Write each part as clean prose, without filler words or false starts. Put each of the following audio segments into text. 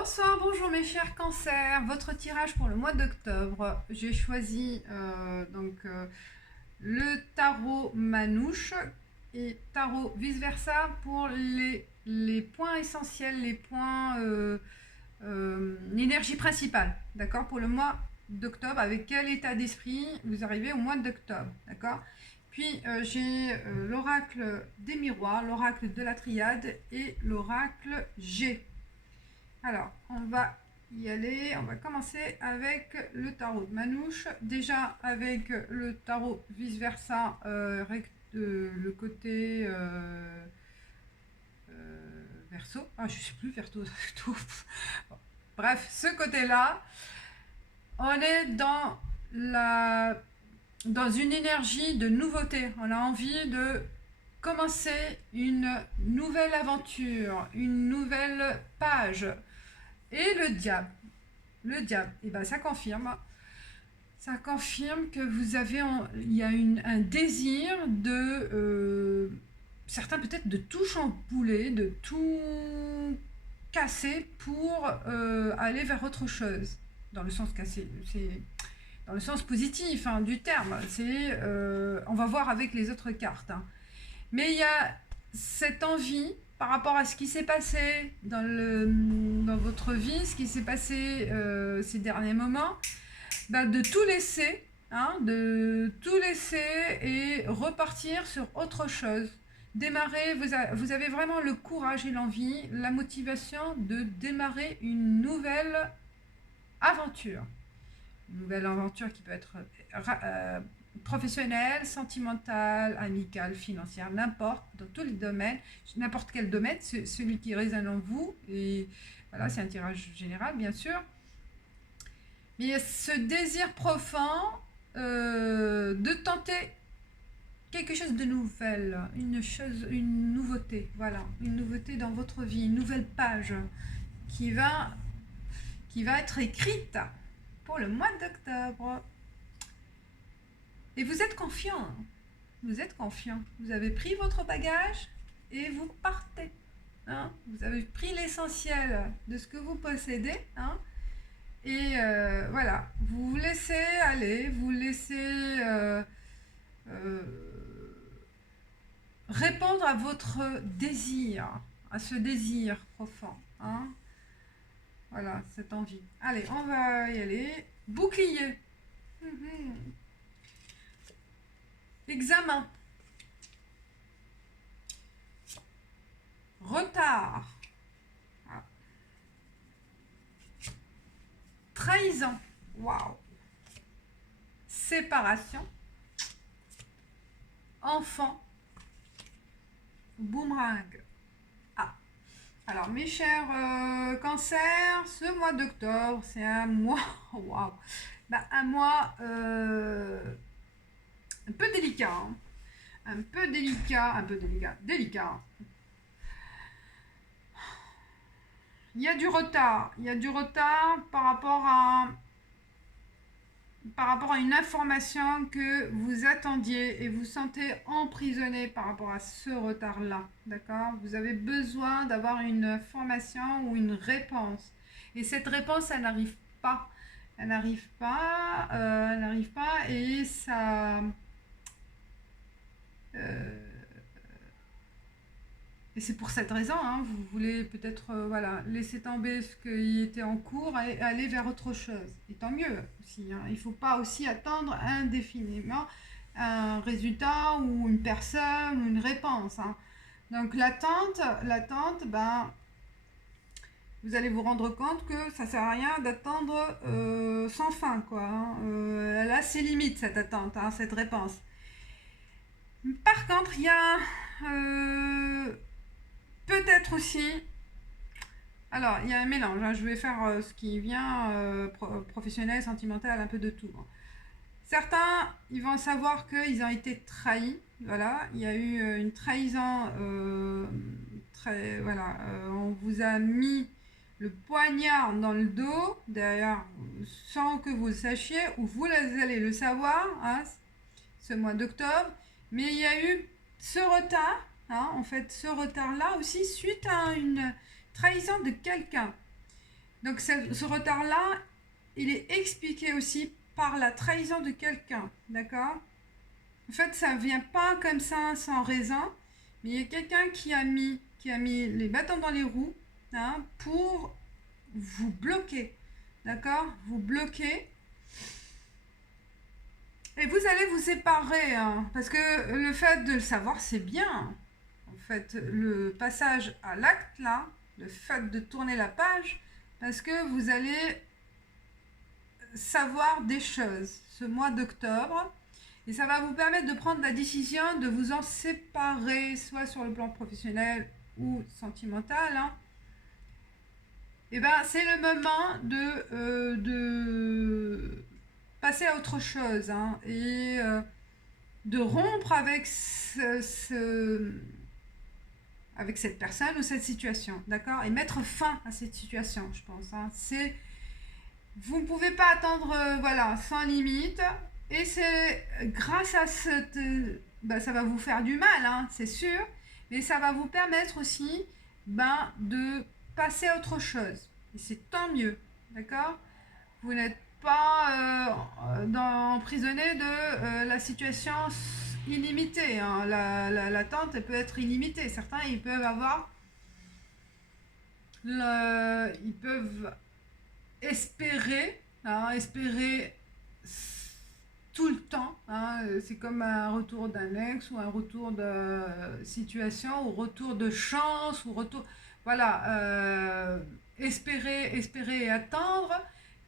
Bonsoir, bonjour mes chers cancers. Votre tirage pour le mois d'octobre. J'ai choisi le tarot Manouche et tarot vice-versa pour les points essentiels, les points, l'énergie principale, d'accord, pour le mois d'octobre. Avec quel état d'esprit vous arrivez au mois d'octobre, d'accord. Puis j'ai l'oracle des miroirs, l'oracle de la triade et l'oracle G. Alors, on va y aller. On va commencer avec le tarot de Manouche. Déjà avec le tarot vice-versa, le côté verso. Ah, je sais plus, verso. Bon. Bref, ce côté-là, on est dans une énergie de nouveauté. On a envie de commencer une nouvelle aventure, une nouvelle page. Et le diable, et ben ça confirme que vous avez, il y a un désir de, certains peut-être de tout chambouler, de tout casser pour aller vers autre chose. Dans le sens cassé, c'est dans le sens positif hein, du terme. C'est, on va voir avec les autres cartes. Hein. Mais il y a cette envie par rapport à ce qui s'est passé dans votre vie, ce qui s'est passé ces derniers moments, de tout laisser, hein, et repartir sur autre chose. Démarrer, vous avez vraiment le courage et l'envie, la motivation de démarrer une nouvelle aventure. Une nouvelle aventure qui peut être professionnelle, sentimentale, amicale, financière, n'importe, dans tous les domaines, n'importe quel domaine, celui qui résonne en vous. Et voilà, c'est un tirage général, bien sûr. Mais il y a ce désir profond de tenter quelque chose de nouvel, une nouveauté, voilà, une nouveauté dans votre vie, une nouvelle page qui va être écrite pour le mois d'octobre. Et vous êtes confiant. Vous êtes confiant. Vous avez pris votre bagage et vous partez. Hein, vous avez pris l'essentiel de ce que vous possédez. Hein, et voilà. Vous vous laissez aller. Vous laissez répondre à votre désir. À ce désir profond. Hein. Voilà, cette envie. Allez, on va y aller. Bouclier. Examen. Retard. Ah. Trahison. Waouh. Séparation. Enfant. Boomerang. Ah. Alors, mes chers cancers, ce mois d'octobre, c'est un mois. Waouh. Un mois un peu délicat. Hein. Un peu délicat. Délicat. Il y a du retard par rapport à une information que vous attendiez et vous sentez emprisonné par rapport à ce retard-là, d'accord. Vous avez besoin d'avoir une information ou une réponse. Et cette réponse, elle n'arrive pas. Elle n'arrive pas et ça... Et c'est pour cette raison, hein, vous voulez peut-être laisser tomber ce qui était en cours et aller vers autre chose. Et tant mieux aussi. Hein. Il ne faut pas aussi attendre indéfiniment un résultat ou une personne ou une réponse. Hein. Donc l'attente, vous allez vous rendre compte que ça ne sert à rien d'attendre sans fin. Quoi, hein. Elle a ses limites, cette attente, hein, cette réponse. Par contre, il y a... peut-être aussi, alors il y a un mélange, hein, je vais faire ce qui vient professionnel, sentimental, un peu de tout. Hein. Certains, ils vont savoir qu'ils ont été trahis, voilà, il y a eu une trahison, on vous a mis le poignard dans le dos, derrière, sans que vous le sachiez, ou vous allez le savoir, hein, ce mois d'octobre, mais il y a eu ce retard. Hein, en fait, ce retard-là aussi suite à une trahison de quelqu'un. Donc ce retard-là, il est expliqué aussi par la trahison de quelqu'un, d'accord? En fait, ça ne vient pas comme ça, sans raison, mais il y a quelqu'un qui a mis les bâtons dans les roues, hein, pour vous bloquer, d'accord? Vous bloquer. Et vous allez vous séparer, hein, parce que le fait de le savoir, c'est bien. En fait, le passage à l'acte, là, le fait de tourner la page, parce que vous allez savoir des choses ce mois d'octobre, et ça va vous permettre de prendre la décision de vous en séparer, soit sur le plan professionnel ou sentimental, hein. Et ben, c'est le moment de passer à autre chose, hein, et de rompre avec avec cette personne ou cette situation, d'accord? Et mettre fin à cette situation, je pense, hein. Vous ne pouvez pas attendre, voilà, sans limite. Et c'est grâce à cette... ça va vous faire du mal, hein, c'est sûr. Mais ça va vous permettre aussi de passer à autre chose. Et c'est tant mieux, d'accord? Vous n'êtes pas emprisonné de la situation illimitée, hein. L'attente, elle peut être illimitée. Certains, ils peuvent avoir... ils peuvent espérer, hein, espérer tout le temps, hein, c'est comme un retour d'un ex ou un retour de situation ou retour de chance ou retour, voilà, espérer et attendre.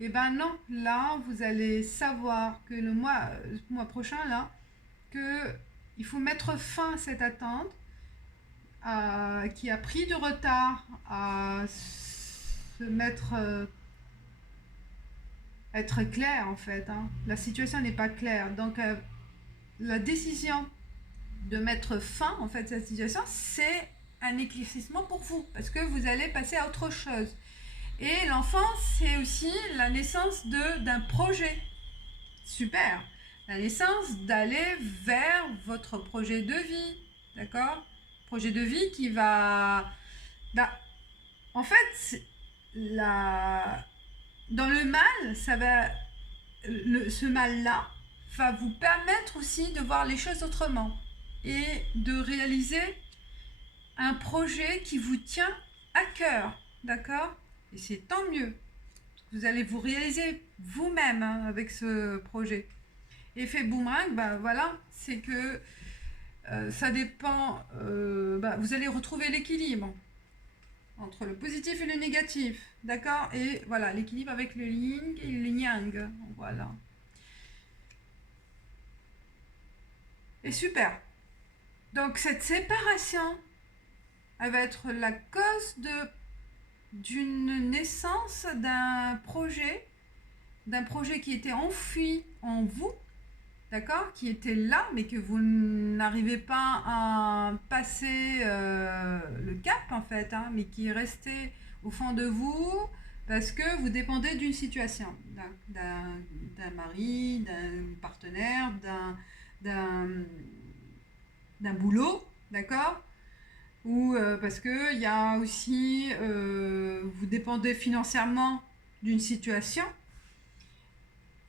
Et ben non, là vous allez savoir que le mois prochain là, que il faut mettre fin à cette attente qui a pris du retard à se mettre être clair en fait, hein. La situation n'est pas claire, donc la décision de mettre fin en fait à cette situation, c'est un éclaircissement pour vous parce que vous allez passer à autre chose. Et l'enfance, c'est aussi la naissance d'un projet. Super. La naissance d'aller vers votre projet de vie, d'accord? Projet de vie qui va... en fait, dans le mal, ce mal-là va vous permettre aussi de voir les choses autrement et de réaliser un projet qui vous tient à cœur, d'accord? Et c'est tant mieux. Vous allez vous réaliser vous-même, hein, avec ce projet. Effet boomerang, voilà, c'est que ça dépend, vous allez retrouver l'équilibre entre le positif et le négatif, d'accord? Et voilà, l'équilibre avec le yin et le yang, voilà. Et super. Donc cette séparation, elle va être la cause d'une naissance d'un projet qui était enfoui en vous, d'accord, qui était là, mais que vous n'arrivez pas à passer le cap en fait, hein, mais qui est resté au fond de vous parce que vous dépendez d'une situation, d'un mari, d'un partenaire, d'un boulot, d'accord, ou parce que il y a aussi vous dépendez financièrement d'une situation.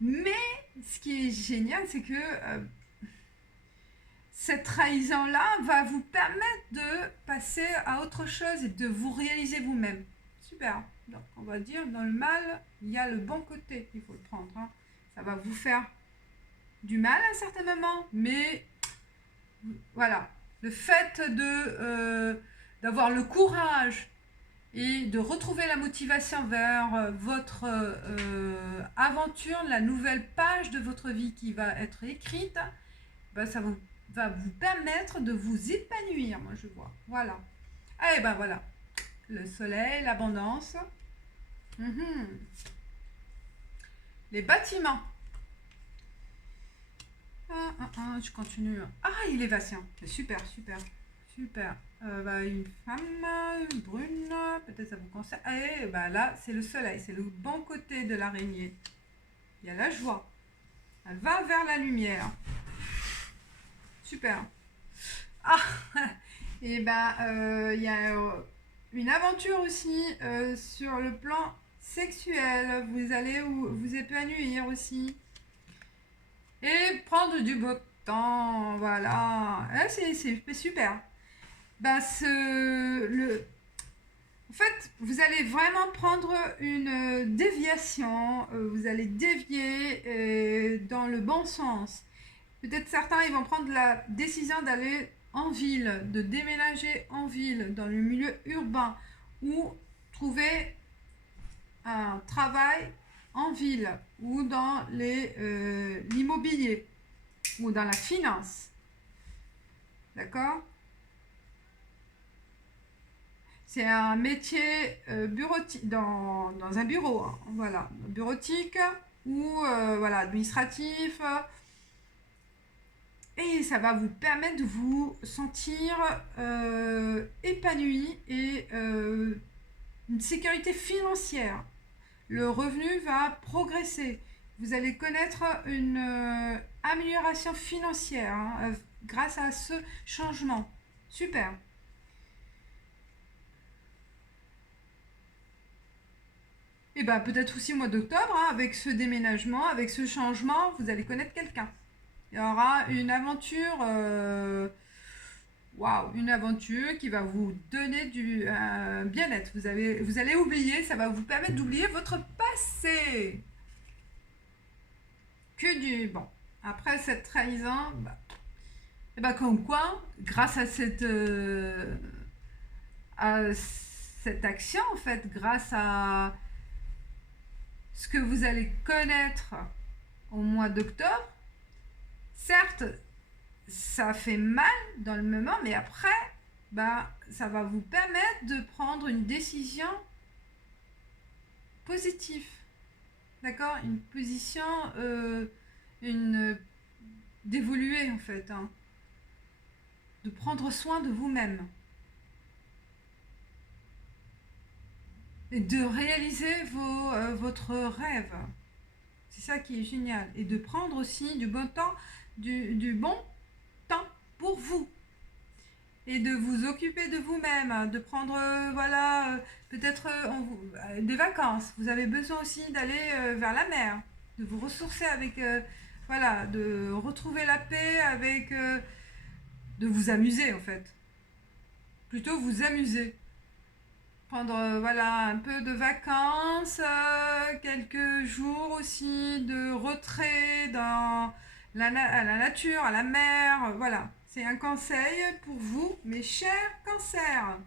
Mais ce qui est génial, c'est que cette trahison-là va vous permettre de passer à autre chose et de vous réaliser vous-même. Super. Donc, on va dire, dans le mal, il y a le bon côté, il faut le prendre, hein. Ça va vous faire du mal à un certain moment, mais voilà. Le fait d'avoir le courage et de retrouver la motivation vers votre aventure, la nouvelle page de votre vie qui va être écrite, ça va vous permettre de vous épanouir, moi je vois. Voilà. Et voilà. Le soleil, l'abondance. Les bâtiments. Je continue. Ah, élévation. C'est super, super. Super. Une femme, une brune, peut-être ça vous concerne. Et là, c'est le soleil, c'est le bon côté de l'araignée. Il y a la joie. Elle va vers la lumière. Super. Ah, et il y a une aventure aussi sur le plan sexuelle. Vous allez vous épanouir aussi. Et prendre du beau temps, voilà. C'est super. Ben, en fait, vous allez vraiment prendre une déviation. Vous allez dévier dans le bon sens. Peut-être certains, ils vont prendre la décision d'aller en ville, de déménager en ville, dans le milieu urbain, ou trouver un travail en ville, ou dans l'immobilier, ou dans la finance. D'accord? C'est un métier bureautique, dans un bureau, hein, voilà, bureautique, ou voilà, administratif. Et ça va vous permettre de vous sentir épanoui et une sécurité financière. Le revenu va progresser. Vous allez connaître une amélioration financière hein, grâce à ce changement. Super. Et bien peut-être aussi au mois d'octobre, hein, avec ce déménagement, avec ce changement, vous allez connaître quelqu'un. Il y aura une aventure, une aventure qui va vous donner du bien-être. Vous allez oublier, ça va vous permettre d'oublier votre passé. Que du bon. Après cette trahison, comme quoi, grâce à cette action, en fait, grâce à ce que vous allez connaître au mois d'octobre, certes, ça fait mal dans le moment, mais après, ça va vous permettre de prendre une décision positive. D'accord? Une position, d'évoluer en fait. Hein. De prendre soin de vous-même. Et de réaliser votre rêve. C'est ça qui est génial. Et de prendre aussi du bon temps, du bon temps pour vous. Et de vous occuper de vous-même, de prendre, peut-être des vacances. Vous avez besoin aussi d'aller vers la mer, de vous ressourcer avec, de retrouver la paix avec, de vous amuser en fait. Plutôt vous amuser. Prendre, un peu de vacances, quelques jours aussi de retrait dans à la nature, à la mer, voilà. C'est un conseil pour vous, mes chers cancers.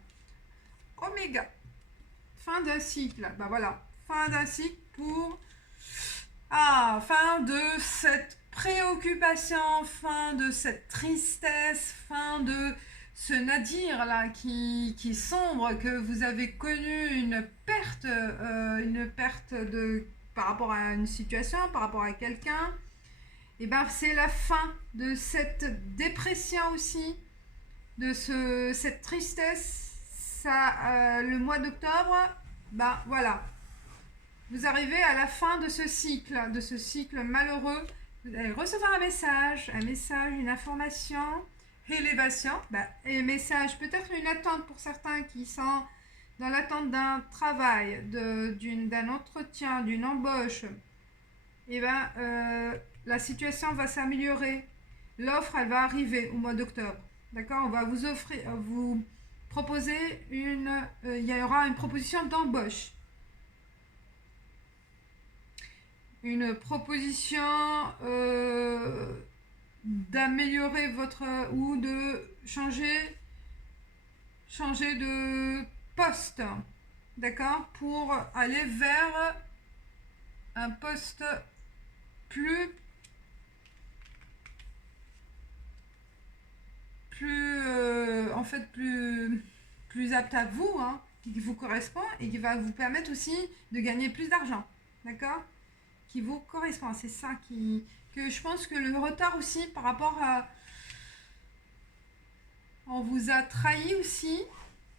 Oméga. Fin d'un cycle. Fin d'un cycle pour... fin de cette préoccupation, fin de cette tristesse, fin de ce nadir là qui sombre, que vous avez connu une perte par rapport à une situation, par rapport à quelqu'un. Et c'est la fin de cette dépression aussi, de cette tristesse. Le mois d'octobre, vous arrivez à la fin de ce cycle malheureux. Vous allez recevoir un message, une information, élévation, et message, peut-être une attente pour certains qui sont dans l'attente d'un travail, d'un entretien, d'une embauche. Et la situation va s'améliorer. L'offre, elle va arriver au mois d'octobre. D'accord? On va vous proposer il y aura une proposition d'embauche. Une proposition d'améliorer ou de changer de poste. D'accord? Pour aller vers un poste plus apte à vous, hein, qui vous correspond et qui va vous permettre aussi de gagner plus d'argent. D'accord? Qui vous correspond. C'est ça que je pense que le retard aussi par rapport à... On vous a trahi aussi,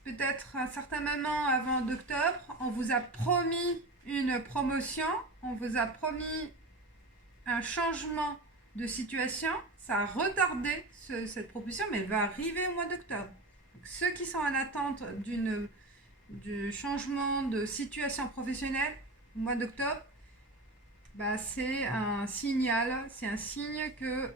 peut-être à un certain moment avant d'octobre, on vous a promis une promotion, on vous a promis un changement de situation, ça a retardé cette proposition, mais elle va arriver au mois d'octobre. Donc, ceux qui sont en attente d'une du changement de situation professionnelle au mois d'octobre, bah, c'est un signe que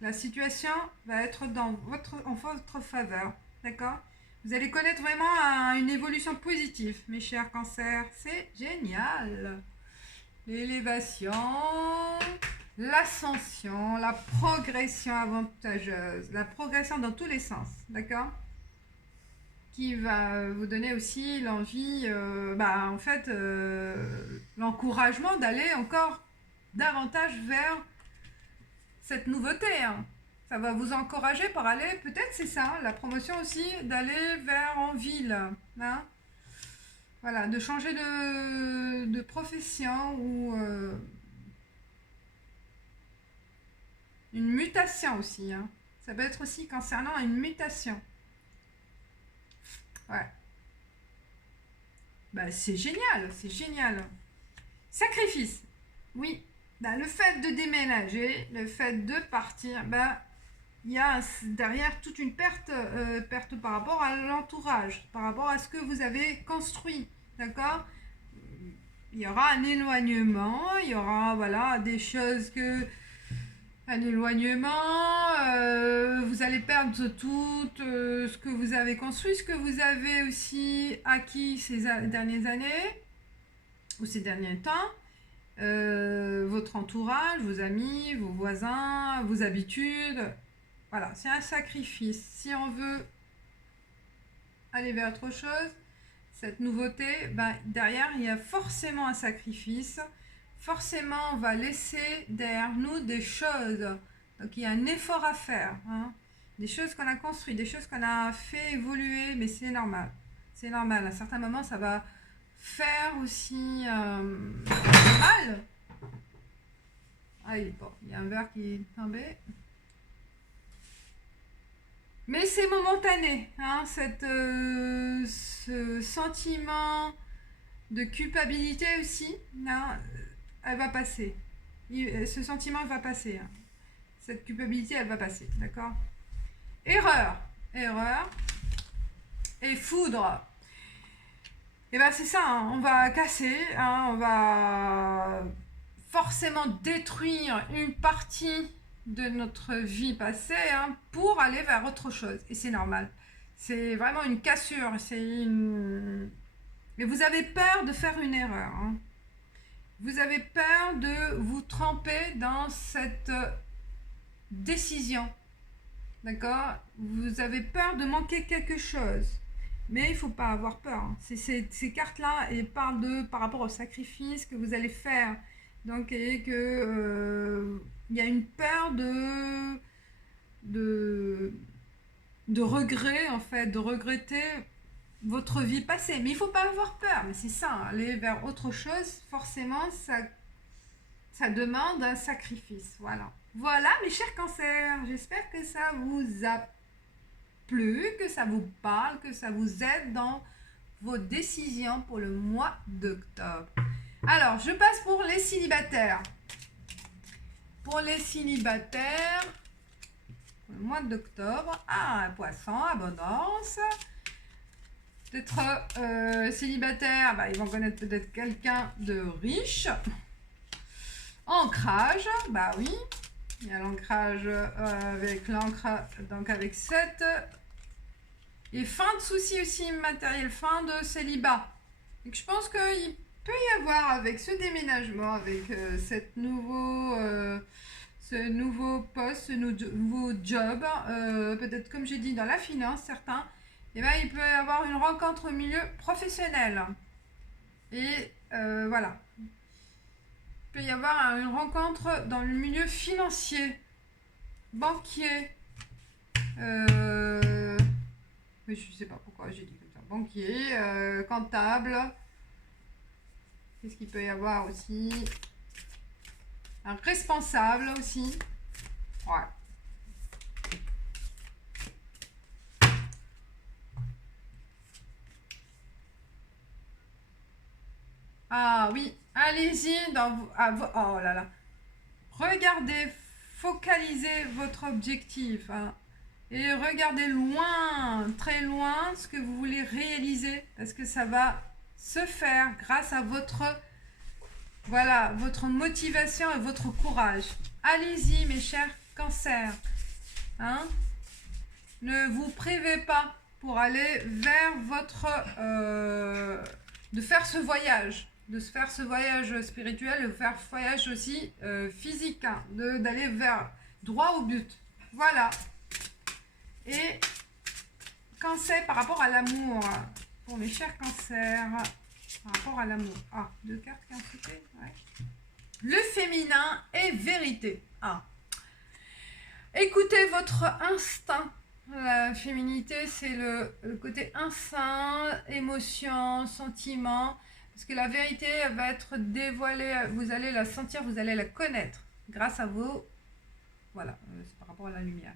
la situation va être en votre faveur, d'accord? Vous allez connaître vraiment une évolution positive, mes chers cancers, c'est génial. L'élévation, l'ascension, la progression avantageuse, la progression dans tous les sens, d'accord? Qui va vous donner aussi l'envie, en fait, l'encouragement d'aller encore davantage vers cette nouveauté, hein. Ça va vous encourager pour aller, peut-être c'est ça, la promotion aussi, d'aller vers en ville, hein. Voilà, de changer de profession ou une mutation aussi, hein. Ça peut être aussi concernant une mutation. Ouais. Bah, c'est génial, c'est génial. Sacrifice. Oui. Bah, le fait de déménager, le fait de partir, bah, il y a derrière toute une perte par rapport à l'entourage, par rapport à ce que vous avez construit. D'accord? Il y aura un éloignement, il y aura voilà, des choses que un éloignement, vous allez perdre tout ce que vous avez construit, ce que vous avez aussi acquis ces dernières années ou ces derniers temps, votre entourage, vos amis, vos voisins, vos habitudes. Voilà, c'est un sacrifice. Si on veut aller vers autre chose, cette nouveauté, ben, derrière, il y a forcément un sacrifice. Forcément, on va laisser derrière nous des choses. Donc, il y a un effort à faire, hein. Des choses qu'on a construites, des choses qu'on a fait évoluer, mais c'est normal. C'est normal. À certains moments, ça va faire aussi mal. Ah, bon, il y a un verre qui est tombé. Mais c'est momentané, hein, ce sentiment de culpabilité aussi, hein, elle va passer. Ce sentiment va passer. Hein. Cette culpabilité, elle va passer, d'accord? Erreur et foudre. Et ben c'est ça, hein, on va casser, hein, on va forcément détruire une partie de notre vie passée, hein, pour aller vers autre chose. Et c'est normal. C'est vraiment une cassure. Mais vous avez peur de faire une erreur, hein. Vous avez peur de vous tremper dans cette décision. D'accord? Vous avez peur de manquer quelque chose. Mais il ne faut pas avoir peur, hein. Ces cartes-là, elles parlent par rapport au sacrifice que vous allez faire. Donc, et que il y a une peur de regret, en fait, de regretter votre vie passée. Mais il ne faut pas avoir peur. Mais c'est ça, hein, aller vers autre chose, forcément, ça demande un sacrifice. Voilà. Voilà, mes chers cancers. J'espère que ça vous a plu, que ça vous parle, que ça vous aide dans vos décisions pour le mois d'octobre. Alors, je passe pour les célibataires. Pour les célibataires, pour le mois d'octobre, un poisson, abondance. Peut-être célibataires, bah, ils vont connaître peut-être quelqu'un de riche. Ancrage, bah oui. Il y a l'ancrage avec l'encre, donc avec 7. Et fin de soucis aussi matériel, fin de célibat. Donc je pense qu'il peut y avoir avec ce déménagement, avec ce nouveau poste, ce nouveau job, peut-être comme j'ai dit dans la finance, certains, et ben, il peut y avoir une rencontre au milieu professionnel. Et voilà. Il peut y avoir une rencontre dans le milieu financier, banquier, mais je ne sais pas pourquoi j'ai dit comme ça, banquier, comptable. Qu'est-ce qu'il peut y avoir aussi? Un responsable aussi. Ouais. Ah oui, allez-y oh là là. Regardez, focalisez votre objectif, hein. Et regardez loin, très loin, ce que vous voulez réaliser, parce que ça va se faire grâce à votre, voilà, votre motivation et votre courage. Allez-y, mes chers cancers. Hein? Ne vous privez pas pour aller vers votre... de faire ce voyage. De se faire ce voyage spirituel, de faire ce voyage aussi physique. Hein, d'aller vers droit au but. Voilà. Et cancer par rapport à l'amour. Pour mes chers cancers. Par rapport à l'amour. Ah, 2 cartes qui ont sauté. Ouais. Le féminin et vérité. Ah. Écoutez votre instinct. La féminité, c'est le côté instinct, émotion, sentiment. Parce que la vérité, elle va être dévoilée. Vous allez la sentir, vous allez la connaître. Grâce à vos... Voilà, c'est par rapport à la lumière.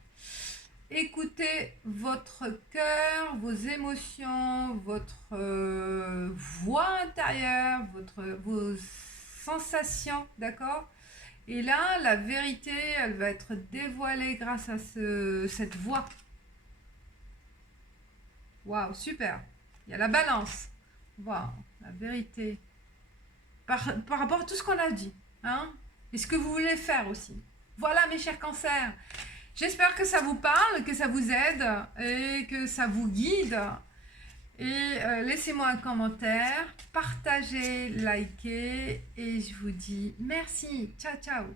Écoutez votre cœur, vos émotions, votre voix intérieure, vos sensations, d'accord? Et là, la vérité, elle va être dévoilée grâce à cette voix. Waouh, super. Il y a la balance. Waouh, la vérité. Par rapport à tout ce qu'on a dit. Hein? Et ce que vous voulez faire aussi. Voilà, mes chers cancers. J'espère que ça vous parle, que ça vous aide et que ça vous guide. Et laissez-moi un commentaire, partagez, likez et je vous dis merci. Ciao, ciao.